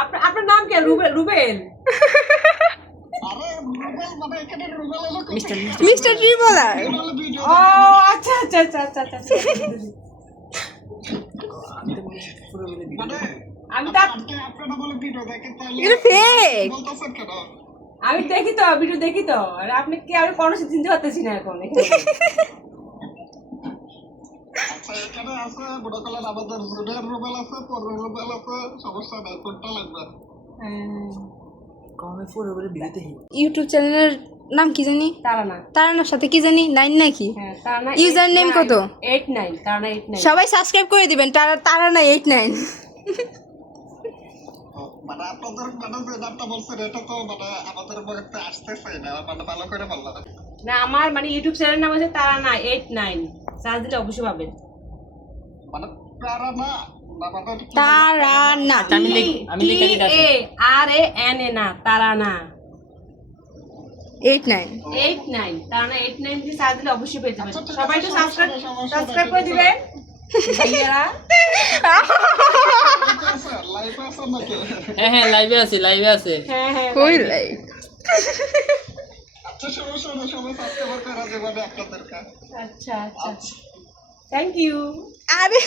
আপনার নাম কি? রুবেল? Rubel mister Tripler. ও আচ্ছা আচ্ছা আচ্ছা আচ্ছা আচ্ছা আমি তো এটা ফেক। আমি দেখি তো ভিডিও দেখি তো। আর আপনি কি আমি কোনো চিনতে পারতেছি না এখন এখানে। আচ্ছা এখানে আছে বড় কলার আমাদের জুনিয়র রুবেল আছে, পরের রুবেল আছে, সমস্যা নাই, কোনটা লাগবে? ইউটিউব চ্যানেলের নাম কি জানি? তারানা। তারানার সাথে কি জানি 9 নাকি? হ্যাঁ তারানা। ইউজার নেম কত? 89 তারানা 89। সবাই সাবস্ক্রাইব করে দিবেন। তারানা 89। মানে আপনাদের মানে যে নামটা বলছেন এটা তো মানে আমাদের মধ্যে আসতেছে না, মানে ভালো করে বললাম না আমার মানে ইউটিউব চ্যানেলের নাম হচ্ছে তারানা 89, সার্চ দিলে অবশ্যই পাবেন। মানে তারানা তারানা। আমি লিখে দিতেছি TARANA না তারানা 89। 89 তারানা 89 দিয়ে সার্চ দিলে অবশ্যই পেয়ে যাবেন। সবাই একটু সাবস্ক্রাইব করে দিবেন ভাইয়ারা। লাইভে আছে নাকি? হ্যাঁ লাইভে আছে হ্যাঁ হ্যাঁ কই লাইক? আচ্ছা সমস্যা না, সবাই সাবস্ক্রাইব করে দেবেন আপনাদেরকে। আচ্ছা আচ্ছা থ্যাংক ইউ। আরে